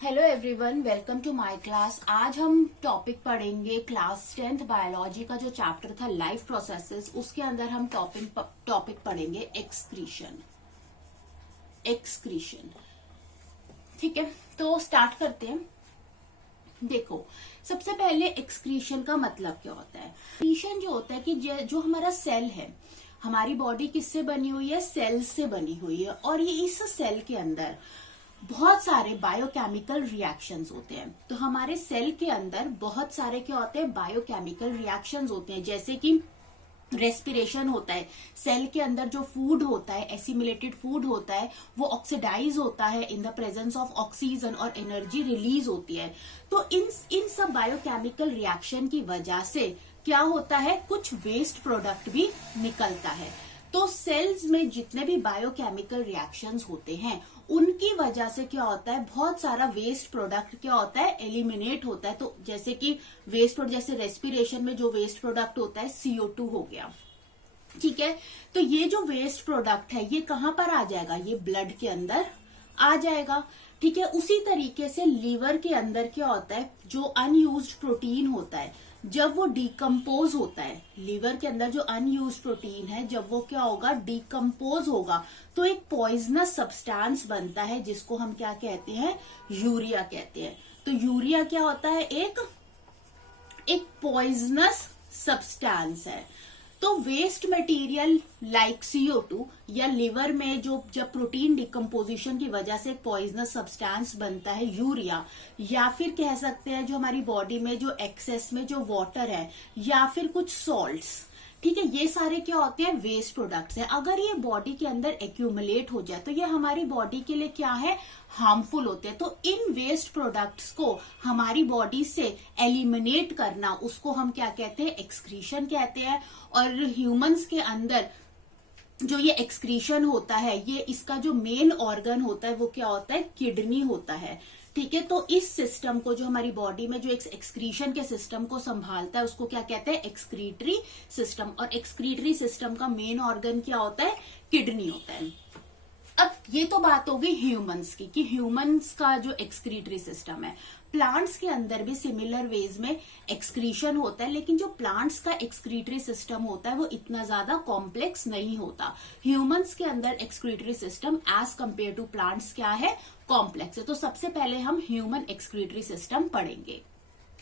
Hello everyone, welcome to my class. आज हम topic पढ़ेंगे क्लास 10th बायोलॉजी का जो चैप्टर था लाइफ प्रोसेसेस, उसके अंदर हम टॉपिक पढ़ेंगे एक्सक्रीशन। ठीक है, तो स्टार्ट करते हैं। देखो, सबसे पहले एक्सक्रीशन का मतलब क्या होता है। एक्सक्रीशन जो होता है कि जो हमारा सेल है, हमारी बॉडी किससे बनी हुई है? सेल से बनी हुई है। और ये इस सेल के अंदर बहुत सारे बायोकेमिकल रिएक्शंस होते हैं। तो हमारे सेल के अंदर बहुत सारे क्या होते हैं? बायोकेमिकल रिएक्शंस होते हैं। जैसे कि रेस्पिरेशन होता है, सेल के अंदर जो फूड होता है, एसिमिलेटेड फूड होता है, वो ऑक्सीडाइज होता है in the presence of oxygen और एनर्जी रिलीज होती है। तो इन सब बायोकेमिकल रिएक्शन की वजह से क्या होता है? कुछ वेस्ट प्रोडक्ट भी निकलता है। तो सेल्स में जितने भी बायोकेमिकल रिएक्शंस होते हैं, उनकी वजह से क्या होता है? बहुत सारा वेस्ट प्रोडक्ट क्या होता है? एलिमिनेट होता है। तो जैसे कि वेस्ट प्रोडक्ट, जैसे रेस्पिरेशन में जो वेस्ट प्रोडक्ट होता है CO2 हो गया, ठीक है। तो ये जो वेस्ट प्रोडक्ट है, ये कहां पर आ जाएगा? ये ब्लड के अंदर आ जाएगा, ठीक है। उसी तरीके से लीवर के अंदर क्या होता है? जो अनयूज्ड प्रोटीन होता है, जब वो डिकम्पोज होता है, लीवर के अंदर जो अनयूज्ड प्रोटीन है, जब वो क्या होगा? डिकम्पोज होगा, तो एक पॉइजनस सब्सटेंस बनता है, जिसको हम क्या कहते हैं? यूरिया कहते हैं। तो यूरिया क्या होता है? एक पॉइजनस सब्सटेंस है। तो वेस्ट मटेरियल लाइक CO2 या लिवर में जो जब प्रोटीन डिकम्पोजिशन की वजह से एक पॉइजनस सब्सटेंस बनता है यूरिया, या फिर कह सकते हैं जो हमारी बॉडी में जो एक्सेस में जो वाटर है, या फिर कुछ सॉल्ट्स, ठीक है, ये सारे क्या होते हैं? वेस्ट प्रोडक्ट्स हैं। अगर ये बॉडी के अंदर एक्यूमुलेट हो जाए तो ये हमारी बॉडी के लिए क्या है? हार्मफुल होते हैं। तो इन वेस्ट प्रोडक्ट्स को हमारी बॉडी से एलिमिनेट करना, उसको हम क्या कहते हैं? एक्सक्रीशन कहते हैं। और ह्यूमंस के अंदर जो ये एक्सक्रीशन होता है, ये इसका जो मेन ऑर्गन होता है वो क्या होता है? किडनी होता है, ठीक है। तो इस सिस्टम को, जो हमारी बॉडी में जो एक्सक्रीशन के सिस्टम को संभालता है, उसको क्या कहते हैं? Excretory system. और एक्सक्रीटरी सिस्टम का मेन ऑर्गन क्या होता है? किडनी होता है। अब ये तो बात हो गई ह्यूमंस की, कि ह्यूमंस का जो एक्सक्रीटरी सिस्टम है। प्लांट्स के अंदर भी सिमिलर वेज में एक्सक्रीशन होता है, लेकिन जो प्लांट्स का एक्सक्रीटरी सिस्टम होता है वो इतना ज्यादा कॉम्प्लेक्स नहीं होता। ह्यूमंस के अंदर excretory system as compare to plants क्या है? कॉम्प्लेक्स है। तो सबसे पहले हम ह्यूमन एक्सक्रीटरी सिस्टम पढ़ेंगे।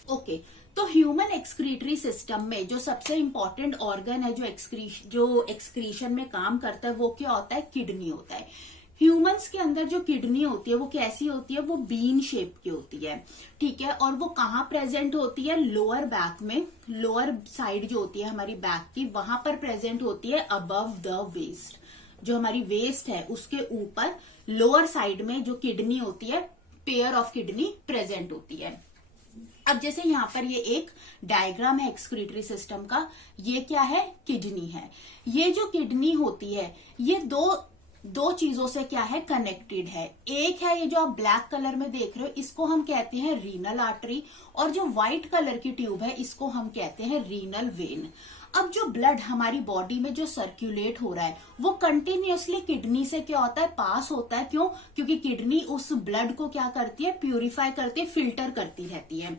ओके, तो ह्यूमन एक्सक्रीटरी सिस्टम में जो सबसे इंपॉर्टेंट ऑर्गन है जो एक्सक्रीशन में काम करता है, वो क्या होता है? किडनी होता है। ह्यूमंस के अंदर जो किडनी होती है वो कैसी होती है? वो बीन शेप की होती है, ठीक है। और वो कहाँ प्रेजेंट होती है? लोअर बैक में, लोअर साइड जो होती है हमारी बैक की, वहां पर प्रेजेंट होती है अबव द वेस्ट। जो हमारी वेस्ट है उसके ऊपर लोअर साइड में जो किडनी होती है, पेयर ऑफ किडनी प्रेजेंट होती है। अब जैसे यहाँ पर ये एक डायग्राम है एक्सक्रीटरी सिस्टम का, ये क्या है? किडनी है। ये जो किडनी होती है, ये दो चीजों से क्या है? कनेक्टेड है। एक है ये जो आप ब्लैक कलर में देख रहे हो, इसको हम कहते हैं रीनल आर्टरी, और जो व्हाइट कलर की ट्यूब है, इसको हम कहते हैं रीनल वेन। अब जो ब्लड हमारी बॉडी में जो सर्कुलेट हो रहा है, वो कंटिन्यूअसली किडनी से क्या होता है? पास होता है। क्यों? क्योंकि किडनी उस ब्लड को क्या करती है? प्यूरिफाई करती है, फिल्टर करती रहती है।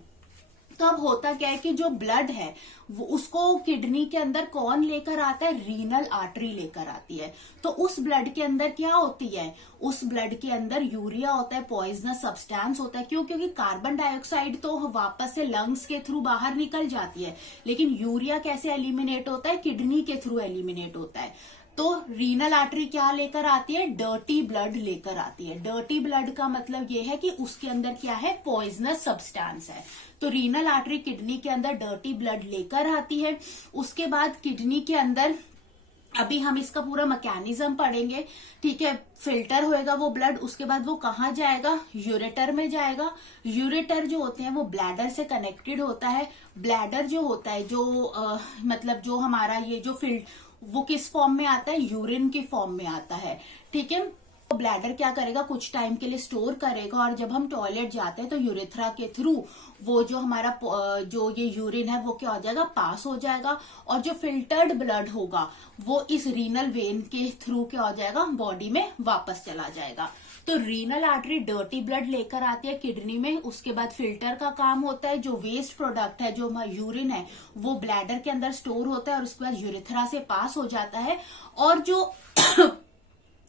तो अब होता क्या है कि जो ब्लड है वो उसको किडनी के अंदर कौन लेकर आता है? रीनल आर्टरी लेकर आती है। तो उस ब्लड के अंदर क्या होती है? उस ब्लड के अंदर यूरिया होता है, पॉइजनस सब्सटेंस होता है। क्यों? क्योंकि कार्बन डाइऑक्साइड तो वापस से लंग्स के थ्रू बाहर निकल जाती है, लेकिन यूरिया कैसे एलिमिनेट होता है? किडनी के थ्रू एलिमिनेट होता है। तो रीनल आर्टरी क्या लेकर आती है? डर्टी ब्लड लेकर आती है। डर्टी ब्लड का मतलब ये है कि उसके अंदर क्या है? पॉइजनस सब्सटेंस है। तो रीनल आर्टरी किडनी के अंदर डर्टी ब्लड लेकर आती है। उसके बाद किडनी के अंदर, अभी हम इसका पूरा मैकेनिज्म पढ़ेंगे, ठीक है। फिल्टर होएगा वो ब्लड, उसके बाद वो कहाँ जाएगा? यूरेटर में जाएगा। यूरेटर जो होते हैं वो ब्लैडर से कनेक्टेड होता है। ब्लैडर जो होता है, मतलब जो हमारा ये जो वो किस फॉर्म में आता है? यूरिन की फॉर्म में आता है, ठीक है। तो ब्लैडर क्या करेगा? कुछ टाइम के लिए स्टोर करेगा, और जब हम टॉयलेट जाते हैं तो यूरेथ्रा के थ्रू वो जो हमारा जो ये यूरिन है वो क्या हो जाएगा? पास हो जाएगा। और जो फिल्टर्ड ब्लड होगा वो इस रीनल वेन के थ्रू क्या हो जाएगा? बॉडी में वापस चला जाएगा। तो रीनल आर्टरी डर्टी ब्लड लेकर आती है किडनी में, उसके बाद फिल्टर का काम होता है, जो वेस्ट प्रोडक्ट है, जो यूरिन है, वो ब्लैडर के अंदर स्टोर होता है और उसके बाद यूरेथ्रा से पास हो जाता है, और जो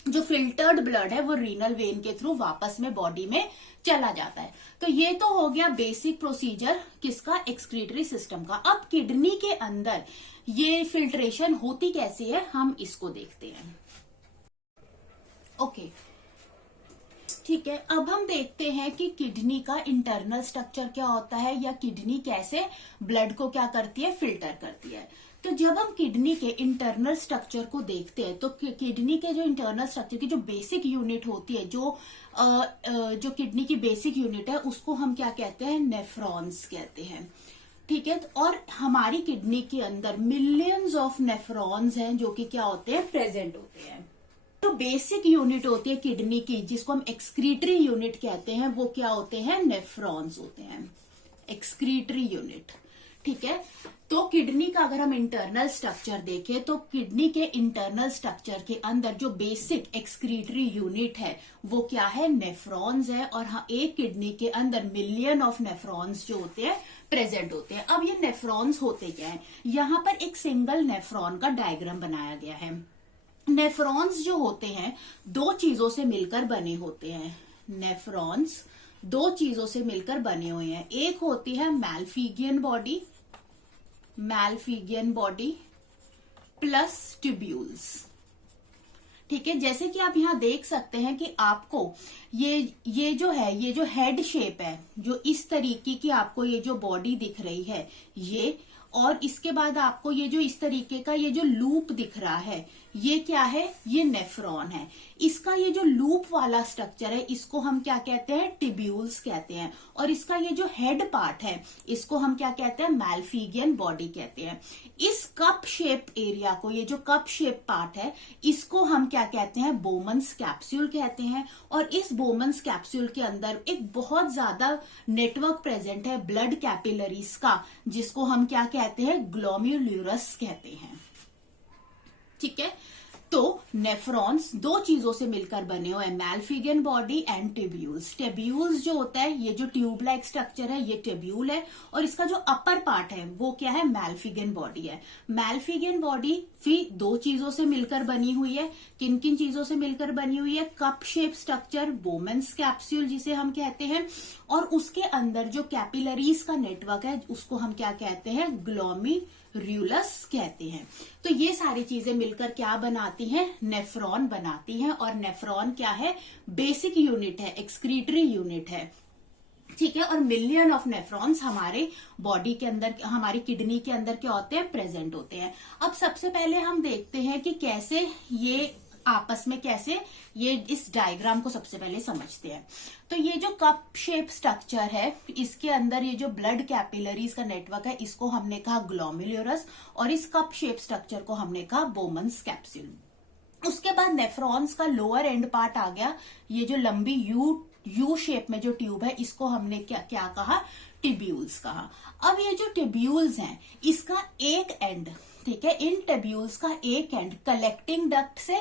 जो फिल्टर्ड ब्लड है वो रीनल वेन के थ्रू वापस में बॉडी में चला जाता है। तो ये तो हो गया बेसिक प्रोसीजर किसका, एक्सक्रीटरी सिस्टम का। अब किडनी के अंदर ये फिल्ट्रेशन होती कैसे है, हम इसको देखते हैं। ओके, ठीक है। अब हम देखते हैं कि किडनी का इंटरनल स्ट्रक्चर क्या होता है, या किडनी कैसे ब्लड को क्या करती है, फिल्टर करती है। तो जब हम किडनी के इंटरनल स्ट्रक्चर को देखते हैं, तो किडनी के जो इंटरनल स्ट्रक्चर की जो बेसिक यूनिट होती है, जो किडनी की बेसिक यूनिट है, उसको हम क्या कहते हैं, नेफ्रॉन्स कहते हैं। ठीक है, और हमारी किडनी के अंदर मिलियंस ऑफ नेफ्रॉन्स हैं जो कि क्या होते हैं, प्रेजेंट होते हैं। तो बेसिक यूनिट होती है किडनी की, जिसको हम एक्सक्रीटरी यूनिट कहते हैं, वो क्या होते हैं, नेफ्रॉन्स होते हैं, एक्सक्रीटरी यूनिट। ठीक है, तो किडनी का अगर हम इंटरनल स्ट्रक्चर देखें, तो किडनी के इंटरनल स्ट्रक्चर के अंदर जो बेसिक एक्सक्रीटरी यूनिट है वो क्या है, नेफ्रॉन्स है। और हाँ, एक किडनी के अंदर मिलियन ऑफ नेफ्रॉन्स जो होते हैं प्रेजेंट होते हैं। अब ये नेफ्रॉन्स होते क्या है, यहाँ पर एक सिंगल नेफ्रॉन का डायग्राम बनाया गया है। नेफ्रॉन्स जो होते हैं दो चीजों से मिलकर बने होते हैं। नेफ्रॉन्स दो चीजों से मिलकर बने हुए हैं, एक होती है मैल्फिगियन बॉडी, मैल्फिगियन बॉडी प्लस ट्यूब्यूल्स। ठीक है, जैसे कि आप यहां देख सकते हैं कि आपको ये जो है, ये जो हेड शेप है, जो इस तरीके की आपको ये जो बॉडी दिख रही है ये, और इसके बाद आपको ये जो इस तरीके का ये जो लूप दिख रहा है, ये क्या है, ये नेफ्रॉन है। इसका ये जो लूप वाला स्ट्रक्चर है, इसको हम क्या कहते हैं, टिब्यूल्स कहते हैं। और इसका ये जो हेड पार्ट है, इसको हम क्या कहते हैं, मैल्फिगियन बॉडी कहते हैं। इस कप शेप एरिया को, ये जो कप शेप पार्ट है, इसको हम क्या कहते हैं, बोमन्स कैप्सूल कहते हैं। और इस बोमन्स कैप्सूल के अंदर एक बहुत ज्यादा नेटवर्क प्रेजेंट है ब्लड कैपिलरीज का, जिसको हम क्या कहते हैं, ग्लोमेरुलस कहते हैं। ठीक है, तो नेफ्रॉन्स दो चीजों से मिलकर बने हुए हैं, मैल्फिगियन बॉडी एंड ट्यूब्यूल्स। ट्यूब्यूल्स जो होता है, ये जो ट्यूब लाइक स्ट्रक्चर है, ये ट्यूब्यूल है, और इसका जो अपर पार्ट है वो क्या है, मैल्फिगियन बॉडी है। मैल्फिगियन बॉडी भी दो चीजों से मिलकर बनी हुई है। किन किन चीजों से मिलकर बनी हुई है, cup shape structure, Bowman's capsule जिसे हम कहते हैं, और उसके अंदर जो कैपिलरीज का नेटवर्क है उसको हम क्या कहते हैं, ग्लोमेरुलस कहते हैं। तो ये सारी चीजें मिलकर क्या बनाती हैं, नेफ्रॉन बनाती हैं। और नेफ्रॉन क्या है, बेसिक यूनिट है, एक्सक्रीटरी यूनिट है। ठीक है, और मिलियन ऑफ नेफ्रॉन्स हमारे बॉडी के अंदर, हमारी किडनी के अंदर क्या होते हैं, प्रेजेंट होते हैं। अब सबसे पहले हम देखते हैं कि कैसे ये आपस में, कैसे ये इस डायग्राम को सबसे पहले समझते हैं। तो ये जो कप शेप स्ट्रक्चर है, इसके अंदर ये जो ब्लड कैपिलरीज का नेटवर्क है, इसको हमने कहा ग्लोमेरुलस, और इस कप शेप स्ट्रक्चर को हमने कहा बोमन्स कैप्सूल। उसके बाद नेफ्रॉन्स का लोअर एंड पार्ट आ गया, ये जो लंबी यू शेप में जो ट्यूब है, इसको हमने क्या कहा, टिब्यूल्स कहा। अब ये जो टिब्यूल्स हैं, इसका एक एंड, ठीक है, इन टिब्यूल्स का एक एंड कलेक्टिंग डक्ट से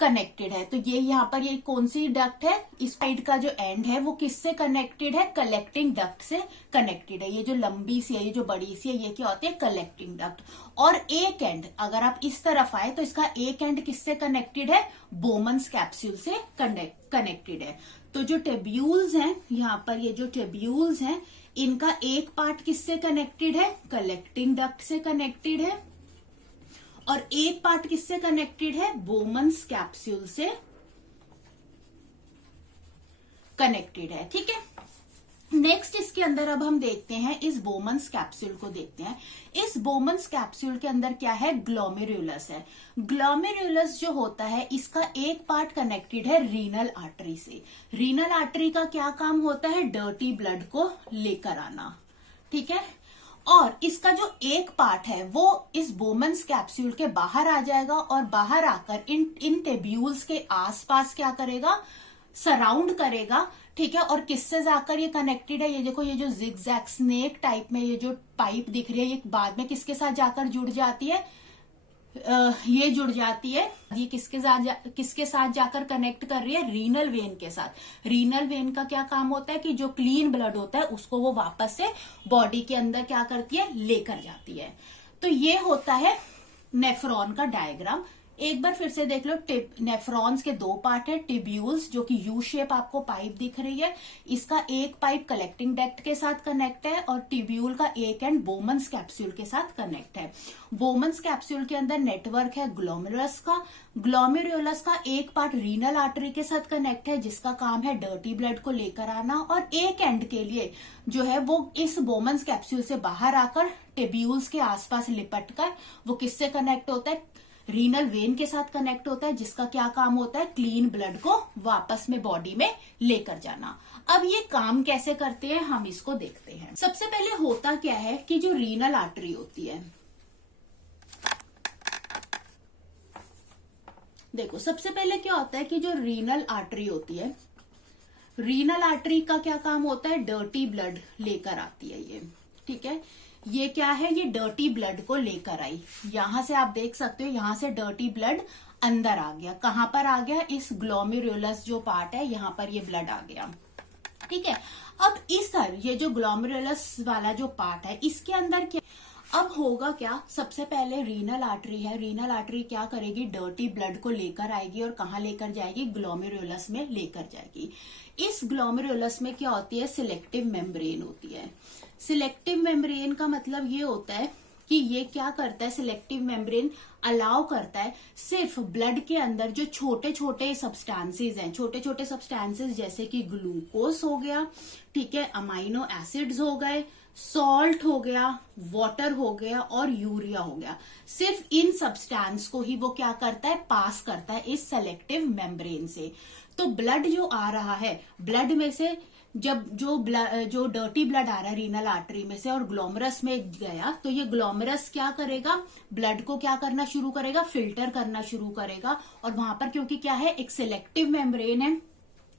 कनेक्टेड है। तो ये यहाँ पर ये कौन सी डक्ट है, इस साइड का जो एंड है वो किससे कनेक्टेड है, कलेक्टिंग डक्ट से कनेक्टेड है। ये जो लंबी सी है, ये जो बड़ी सी है, ये क्या होती है, कलेक्टिंग डक्ट। और एक एंड अगर आप इस तरफ आए तो इसका एक एंड किससे कनेक्टेड है, बोमन्स कैप्सूल से कनेक्टेड है। तो जो टिब्यूल्स हैं, यहाँ पर ये जो टिब्यूल्स हैं, इनका एक पार्ट किससे कनेक्टेड है, कलेक्टिंग डक्ट से कनेक्टेड है, और एक पार्ट किससे कनेक्टेड है, बोमन्स कैप्सूल से कनेक्टेड है। ठीक है, नेक्स्ट इसके अंदर अब हम देखते हैं, इस बोमन्स कैप्सूल को देखते हैं। इस बोमन्स कैप्सूल के अंदर क्या है, ग्लोमेरुलस है। ग्लोमेरुलस जो होता है, इसका एक पार्ट कनेक्टेड है रीनल आर्टरी से। रीनल आर्टरी का क्या काम होता है, डर्टी ब्लड को लेकर आना। ठीक है, और इसका जो एक पार्ट है वो इस बोमन्स कैप्सूल के बाहर आ जाएगा, और बाहर आकर इन टिब्यूल्स के आसपास क्या करेगा, सराउंड करेगा। ठीक है, और किससे जाकर ये कनेक्टेड है, ये देखो, ये जो जिगजैग स्नेक टाइप में ये जो पाइप दिख रही है, ये बाद में किसके साथ जाकर जुड़ जाती है, ये जुड़ जाती है, ये किसके साथ जाकर कनेक्ट कर रही है, रीनल वेन के साथ। रीनल वेन का क्या काम होता है कि जो क्लीन ब्लड होता है उसको वो वापस से बॉडी के अंदर क्या करती है, लेकर जाती है। तो ये होता है नेफ्रॉन का डायग्राम। एक बार फिर से देख लो, नेफ्रॉन्स के दो पार्ट है, टिब्यूल्स जो कि यू शेप आपको पाइप दिख रही है, इसका एक पाइप कलेक्टिंग डक्ट के साथ कनेक्ट है और टिब्यूल का एक एंड बोमन्स कैप्सूल के साथ कनेक्ट है। बोमन्स कैप्सूल के अंदर नेटवर्क है ग्लोमेरुलस का। ग्लोमेरुलस का एक पार्ट रीनल आर्टरी के साथ कनेक्ट है जिसका काम है डर्टी ब्लड को लेकर आना, और एक एंड के लिए जो है वो इस बोमन्स कैप्सूल से बाहर आकर टिब्यूल्स के आसपास लिपट कर वो किससे कनेक्ट होता है, रीनल वेन के साथ कनेक्ट होता है, जिसका क्या काम होता है, क्लीन ब्लड को वापस में बॉडी में लेकर जाना। अब ये काम कैसे करते हैं हम इसको देखते हैं। सबसे पहले होता क्या है कि जो रीनल आर्टरी होती है, देखो सबसे पहले क्या होता है कि जो रीनल आर्टरी होती है, रीनल आर्टरी का क्या काम होता है, डर्टी ब्लड लेकर आती है ये, ठीक है। ये क्या है, ये डर्टी ब्लड को लेकर आई। यहां से आप देख सकते हो, यहां से डर्टी ब्लड अंदर आ गया। कहां पर आ गया, इस ग्लोमेरुलस जो पार्ट है यहां पर ये ब्लड आ गया, ठीक है। अब इस ये जो ग्लोमेरुलस वाला जो पार्ट है इसके अंदर क्या, अब होगा क्या, सबसे पहले रीनल आर्टरी है, रीनल आर्टरी क्या करेगी, डर्टी ब्लड को लेकर आएगी और कहां लेकर जाएगी, ग्लोमेरुलस में लेकर जाएगी। इस ग्लोमेरुलस में क्या होती है, सिलेक्टिव मेम्ब्रेन होती है। सिलेक्टिव मेम्ब्रेन का मतलब ये होता है कि ये क्या करता है, सिलेक्टिव मेम्ब्रेन अलाउ करता है सिर्फ ब्लड के अंदर जो छोटे छोटे सब्सटेंसेस हैं, छोटे छोटे सब्सटेंसेस जैसे कि ग्लूकोज हो गया, ठीक है, अमाइनो एसिड्स हो गए, सॉल्ट हो गया, वाटर हो गया और यूरिया हो गया, सिर्फ इन सब्सटेंस को ही वो क्या करता है, पास करता है इस सेलेक्टिव मेम्ब्रेन से। तो ब्लड जो आ रहा है, ब्लड में से जब जो डर्टी ब्लड आ रहा है रीनल आर्टरी में से और ग्लोमरस में गया, तो ये ग्लोमरस क्या करेगा, ब्लड को क्या करना शुरू करेगा, फिल्टर करना शुरू करेगा। और वहां पर क्योंकि क्या है, एक सिलेक्टिव मेम्ब्रेन है,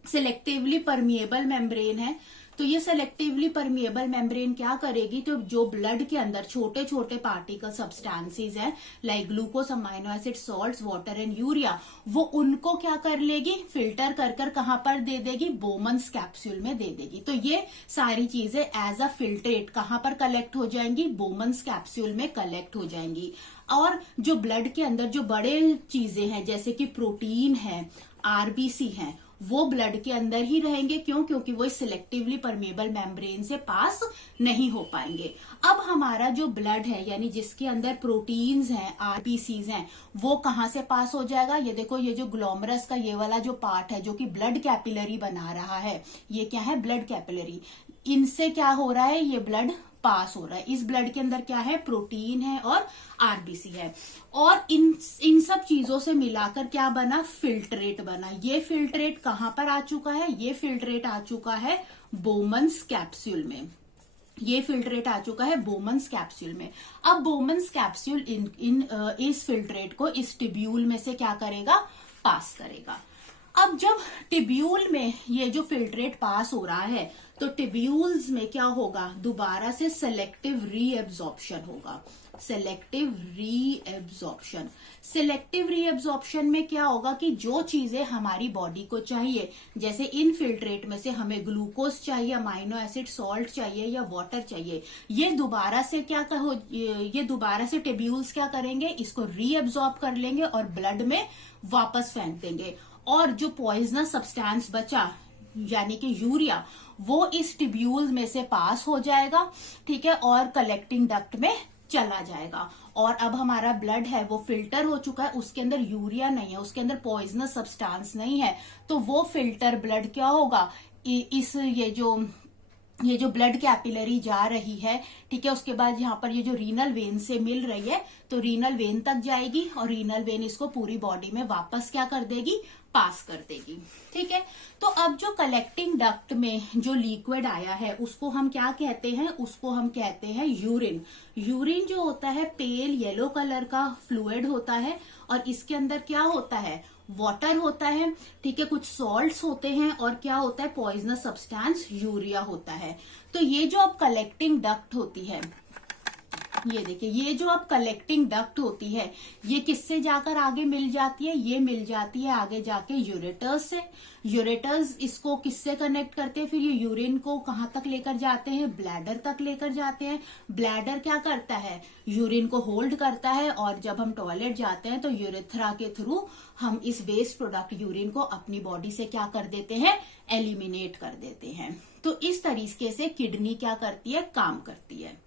सिलेक्टिवली परमिएबल मेम्ब्रेन है, तो ये सेलेक्टिवली परमिएबल मेम्ब्रेन क्या करेगी, तो जो ब्लड के अंदर छोटे छोटे पार्टिकल सब्सटेंसेस हैं like glucose, amino acid, salts, water and urea, वो उनको क्या कर लेगी, फिल्टर कर कर कहां पर दे देगी, बोमन्स कैप्सूल में दे देगी। तो ये सारी चीजें एज अ फिल्ट्रेट कहां पर कलेक्ट हो जाएंगी, बोमन्स कैप्सूल में कलेक्ट हो जाएंगी। और जो ब्लड के अंदर जो बड़े चीजें हैं जैसे कि प्रोटीन है, आरबीसी है, वो ब्लड के अंदर ही रहेंगे। क्यों, क्योंकि वो सिलेक्टिवली परमेबल मेम्ब्रेन से पास नहीं हो पाएंगे। अब हमारा जो ब्लड है यानी जिसके अंदर प्रोटीन्स हैं, आरबीसीज हैं, वो कहां से पास हो जाएगा, ये देखो, ये जो ग्लोमरस का ये वाला जो पार्ट है जो कि ब्लड कैपिलरी बना रहा है, ये क्या है, ब्लड कैपिलरी, इनसे क्या हो रहा है, ये ब्लड पास हो रहा है। इस ब्लड के अंदर क्या है, प्रोटीन है और आरबीसी है, और इन सब चीजों से मिलाकर क्या बना, फिल्ट्रेट बना। ये फिल्ट्रेट कहां पर आ चुका है, ये फिल्ट्रेट आ चुका है बोमन्स कैप्सूल में, ये फिल्ट्रेट आ चुका है बोमन्स कैप्सूल में। अब बोमन्स कैप्सूल इस फिल्ट्रेट को इस टिब्यूल में से क्या करेगा, पास करेगा। अब जब टिब्यूल में ये जो फिल्ट्रेट पास हो रहा है तो टिब्यूल्स में क्या होगा, दोबारा से सेलेक्टिव रीएब्जॉर्प्शन होगा, सेलेक्टिव रीएब्जॉर्प्शन। सेलेक्टिव रीएब्जॉर्प्शन में क्या होगा कि जो चीजें हमारी बॉडी को चाहिए, जैसे इन फिल्ट्रेट में से हमें ग्लूकोज चाहिए, अमाइनो एसिड, सॉल्ट चाहिए या वाटर चाहिए, ये दोबारा से क्या कहो, ये दोबारा से टिब्यूल्स क्या करेंगे, इसको रीएब्जॉर्ब कर लेंगे और ब्लड में वापस फेंक देंगे। और जो पॉइजनस सब्सटेंस बचा यानी कि यूरिया, वो इस टिब्यूल में से पास हो जाएगा, ठीक है, और कलेक्टिंग डक्ट में चला जाएगा। और अब हमारा ब्लड है वो फिल्टर हो चुका है, उसके अंदर यूरिया नहीं है, उसके अंदर पॉइजनस सब्सटेंस नहीं है, तो वो फिल्टर ब्लड क्या होगा, इस ये जो ब्लड कैपिलरी जा रही है, ठीक है, उसके बाद यहाँ पर ये जो रीनल वेन से मिल रही है तो रीनल वेन तक जाएगी और रीनल वेन इसको पूरी बॉडी में वापस क्या कर देगी, पास कर देगी, ठीक है। तो अब जो कलेक्टिंग डक्ट में जो लिक्विड आया है उसको हम क्या कहते हैं, उसको हम कहते हैं यूरिन। यूरिन जो होता है पेल येलो कलर का फ्लूइड होता है और इसके अंदर क्या होता है, वाटर होता है, ठीक है, कुछ सॉल्ट्स होते हैं और क्या होता है, पॉइजनस सब्सटेंस यूरिया होता है। तो ये जो अब कलेक्टिंग डक्ट होती है, ये देखिए, ये जो अब कलेक्टिंग डक्ट होती है ये किससे जाकर आगे मिल जाती है, ये मिल जाती है आगे जाके यूरेटर्स से। यूरेटर्स इसको किससे कनेक्ट करते हैं, फिर ये यूरिन को कहाँ तक लेकर जाते हैं, ब्लैडर तक लेकर जाते हैं। ब्लैडर क्या करता है, यूरिन को होल्ड करता है, और जब हम टॉयलेट जाते हैं तो यूरेथ्रा के थ्रू हम इस वेस्ट प्रोडक्ट यूरिन को अपनी बॉडी से क्या कर देते हैं, एलिमिनेट कर देते हैं। तो इस तरीके से किडनी क्या करती है, काम करती है।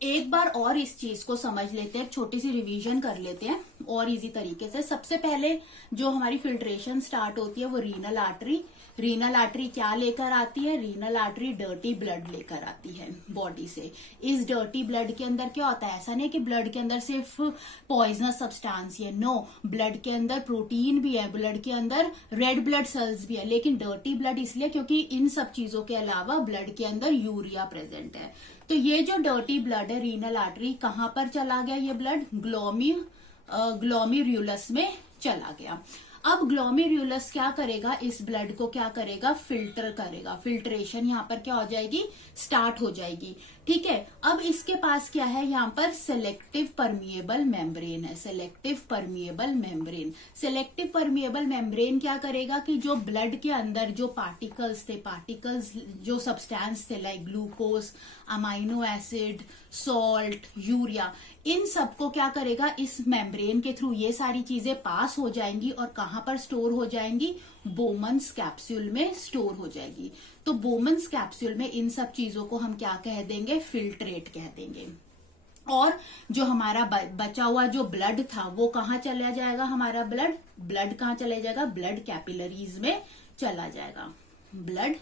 एक बार और इस चीज को समझ लेते हैं, छोटी सी रिवीजन कर लेते हैं और इजी तरीके से। सबसे पहले जो हमारी फिल्ट्रेशन स्टार्ट होती है वो रीनल आर्टरी। रीनल आर्टरी क्या लेकर आती है, रीनल आर्टरी डर्टी ब्लड लेकर आती है बॉडी से। इस डर्टी ब्लड के अंदर क्या होता है, ऐसा नहीं कि ब्लड के अंदर सिर्फ पॉइजनस सब्सटेंस है, नो, ब्लड के अंदर प्रोटीन भी है, ब्लड के अंदर रेड ब्लड सेल्स भी है, लेकिन डर्टी ब्लड इसलिए क्योंकि इन सब चीजों के अलावा ब्लड के अंदर यूरिया प्रेजेंट है। तो ये जो डर्टी ब्लड है रीनल आर्टरी, कहां पर चला गया ये ब्लड, ग्लोमेरुलस में चला गया। अब ग्लोमेरुलस क्या करेगा, इस ब्लड को क्या करेगा, फिल्टर करेगा। फिल्ट्रेशन यहाँ पर क्या हो जाएगी, स्टार्ट हो जाएगी। ठीक है, अब इसके पास क्या है, यहाँ पर सेलेक्टिव परमिएबल मेम्ब्रेन है। Selective permeable membrane, selective permeable membrane क्या करेगा कि जो ब्लड के अंदर जो पार्टिकल्स थे, पार्टिकल्स जो सब्सटेंस थे like glucose, amino acid, salt, urea, इन सबको क्या करेगा, इस मेम्ब्रेन के थ्रू ये सारी चीजें पास हो जाएंगी और कहां पर स्टोर हो जाएंगी, बोमन्स कैप्सूल में स्टोर हो जाएगी। तो बोमन्स कैप्सूल में इन सब चीजों को हम क्या कह देंगे, फिल्ट्रेट कह देंगे। और जो हमारा बचा हुआ जो ब्लड था वो कहाँ चला जाएगा, हमारा ब्लड कहाँ चला जाएगा, ब्लड कैपिलरीज में चला जाएगा, ब्लड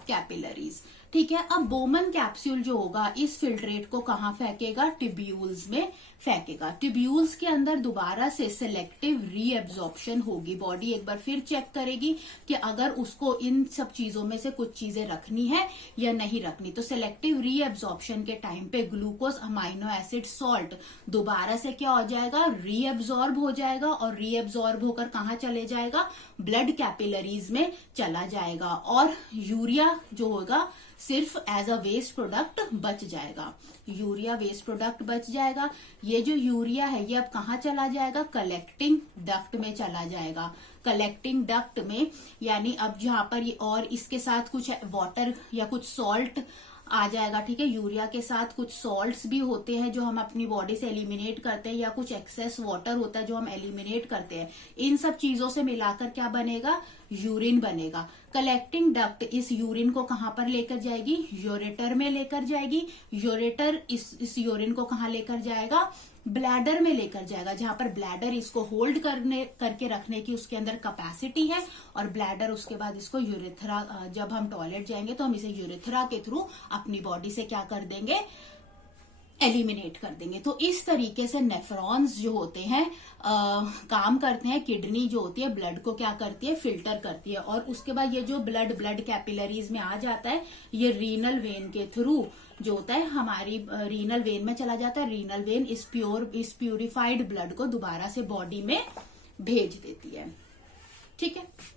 कैपिलरीज। ठीक है, अब बोमन कैप्सूल जो होगा इस फिल्ट्रेट को कहाँ फेंकेगा, ट्यूब्यूल्स में फेंकेगा। ट्यूब्यूल्स के अंदर दोबारा से सिलेक्टिव रीएब्जॉर्प्शन होगी। बॉडी एक बार फिर चेक करेगी कि अगर उसको इन सब चीजों में से कुछ चीजें रखनी है या नहीं रखनी। तो सिलेक्टिव रीएब्जॉर्प्शन के टाइम पे ग्लूकोज, अमाइनो एसिड, सॉल्ट दोबारा से क्या हो जाएगा, रीएब्जॉर्ब हो जाएगा, और रीएब्जॉर्ब होकर कहाँ चले जाएगा, ब्लड कैपिलरीज में चला जाएगा। और यूरिया जो होगा सिर्फ एज अ वेस्ट प्रोडक्ट बच जाएगा, यूरिया वेस्ट प्रोडक्ट बच जाएगा। ये जो यूरिया है ये अब कहाँ चला जाएगा, कलेक्टिंग डक्ट में चला जाएगा। कलेक्टिंग डक्ट में यानी अब जहां पर ये, और इसके साथ कुछ वाटर या कुछ सॉल्ट आ जाएगा। ठीक है, यूरिया के साथ कुछ सॉल्ट्स भी होते हैं जो हम अपनी बॉडी से एलिमिनेट करते हैं, या कुछ एक्सेस वाटर होता है जो हम एलिमिनेट करते हैं। इन सब चीजों से मिलाकर क्या बनेगा, यूरिन बनेगा। कलेक्टिंग डक्ट इस यूरिन को कहां पर लेकर जाएगी, यूरेटर में लेकर जाएगी। यूरेटर इस यूरिन को कहां लेकर जाएगा, ब्लैडर में लेकर जाएगा, जहां पर ब्लैडर इसको होल्ड करके रखने की उसके अंदर कैपेसिटी है, और ब्लैडर उसके बाद इसको यूरेथ्रा, जब हम टॉयलेट जाएंगे तो हम इसे यूरेथ्रा के थ्रू अपनी बॉडी से क्या कर देंगे, एलिमिनेट कर देंगे। तो इस तरीके से नेफ्रॉन्स जो होते हैं काम करते हैं। किडनी जो होती है ब्लड को क्या करती है, फिल्टर करती है, और उसके बाद ये जो ब्लड कैपिलरीज में आ जाता है ये रीनल वेन के थ्रू जो होता है हमारी रीनल वेन में चला जाता है। रीनल वेन इस प्यूरिफाइड ब्लड को दोबारा से बॉडी में भेज देती है। ठीक है,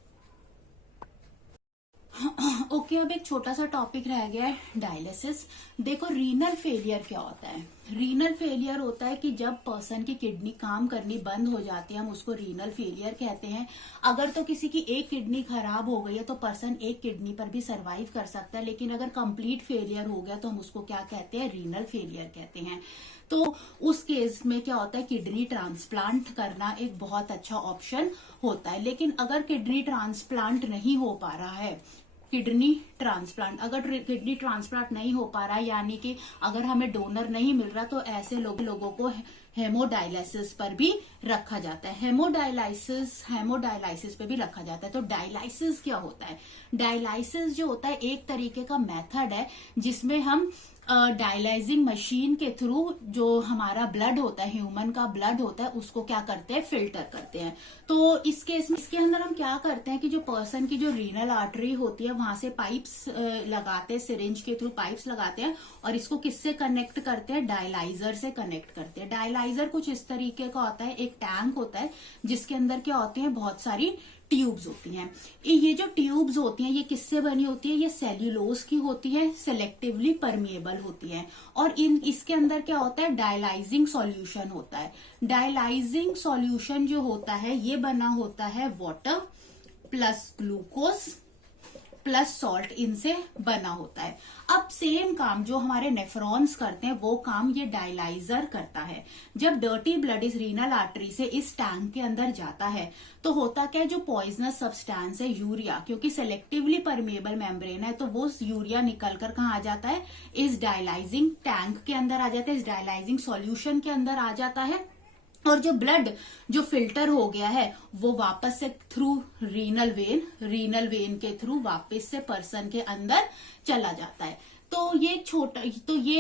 ओके, अब एक छोटा सा टॉपिक रह गया है, डायलिसिस। देखो, रीनल फेलियर क्या होता है, रीनल फेलियर होता है कि जब पर्सन की किडनी काम करनी बंद हो जाती है, हम उसको रीनल फेलियर कहते हैं। अगर तो किसी की एक किडनी खराब हो गई है तो पर्सन एक किडनी पर भी सरवाइव कर सकता है, लेकिन अगर कंप्लीट फेलियर हो गया तो हम उसको क्या कहते हैं, रीनल फेलियर कहते हैं। तो उस केस में क्या होता है, किडनी ट्रांसप्लांट करना एक बहुत अच्छा ऑप्शन होता है। लेकिन अगर किडनी ट्रांसप्लांट नहीं हो पा रहा है, किडनी ट्रांसप्लांट नहीं हो पा रहा है, यानी कि अगर हमें डोनर नहीं मिल रहा, तो ऐसे लोगों को हेमोडायलिसिस पर भी रखा जाता है। हेमोडायलाइसिस पे भी रखा जाता है। तो डायलाइसिस क्या होता है, डायलाइसिस जो होता है एक तरीके का मेथड है जिसमें हम डायलाइजिंग मशीन के थ्रू जो हमारा ब्लड होता है, ह्यूमन का ब्लड होता है, उसको क्या करते हैं, फिल्टर करते हैं। तो इस केस में इसके अंदर हम क्या करते हैं कि जो पर्सन की जो रीनल आर्टरी होती है वहां से पाइप्स लगाते हैं, सिरिंज के थ्रू पाइप्स लगाते हैं, और इसको किससे कनेक्ट करते हैं, डायलाइजर से कनेक्ट करते हैं। डायलाइजर कुछ इस तरीके का होता है, एक टैंक होता है जिसके अंदर क्या होते हैं, बहुत सारी ट्यूब्स होती हैं। ये जो ट्यूब्स होती हैं ये किससे बनी होती है? ये सेल्यूलोज की होती है, सेलेक्टिवली परमिएबल होती है। और इसके अंदर क्या होता है? डायलाइजिंग सॉल्यूशन होता है। डायलाइजिंग सॉल्यूशन जो होता है ये बना होता है water plus glucose plus salt, इनसे बना होता है। अब सेम काम जो हमारे नेफ्रॉन्स करते हैं वो काम ये डायलाइजर करता है। जब डर्टी ब्लड इस रीनल आर्टरी से इस टैंक के अंदर जाता है तो होता क्या है? जो पॉइजनस सब्सटेंस है यूरिया, क्योंकि सेलेक्टिवली परमेबल मेम्ब्रेन है तो वो यूरिया निकलकर कहाँ आ जाता है? इस डायलाइजिंग टैंक के अंदर आ जाता है, इस डायलाइजिंग सॉल्यूशन के अंदर आ जाता है। और जो ब्लड जो फिल्टर हो गया है वो वापस से थ्रू रीनल वेन के थ्रू वापस से पर्सन के अंदर चला जाता है। तो ये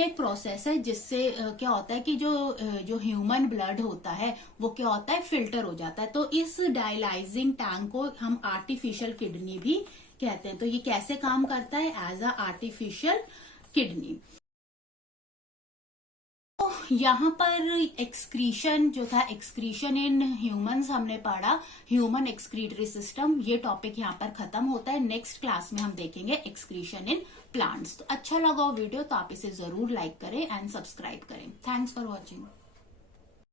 एक प्रोसेस है जिससे क्या होता है कि जो ह्यूमन ब्लड होता है वो क्या होता है? फिल्टर हो जाता है। तो इस डायलाइजिंग टैंक को हम आर्टिफिशियल किडनी भी कहते हैं। तो ये कैसे काम करता है? As a artificial kidney. यहाँ पर एक्सक्रीशन जो था, एक्सक्रीशन इन ह्यूमंस हमने पढ़ा, ह्यूमन एक्सक्रीटरी सिस्टम, ये टॉपिक यहाँ पर खत्म होता है। नेक्स्ट क्लास में हम देखेंगे एक्सक्रीशन इन प्लांट्स। तो अच्छा लगा वीडियो तो आप इसे जरूर लाइक करें एंड सब्सक्राइब करें। Thanks for watching.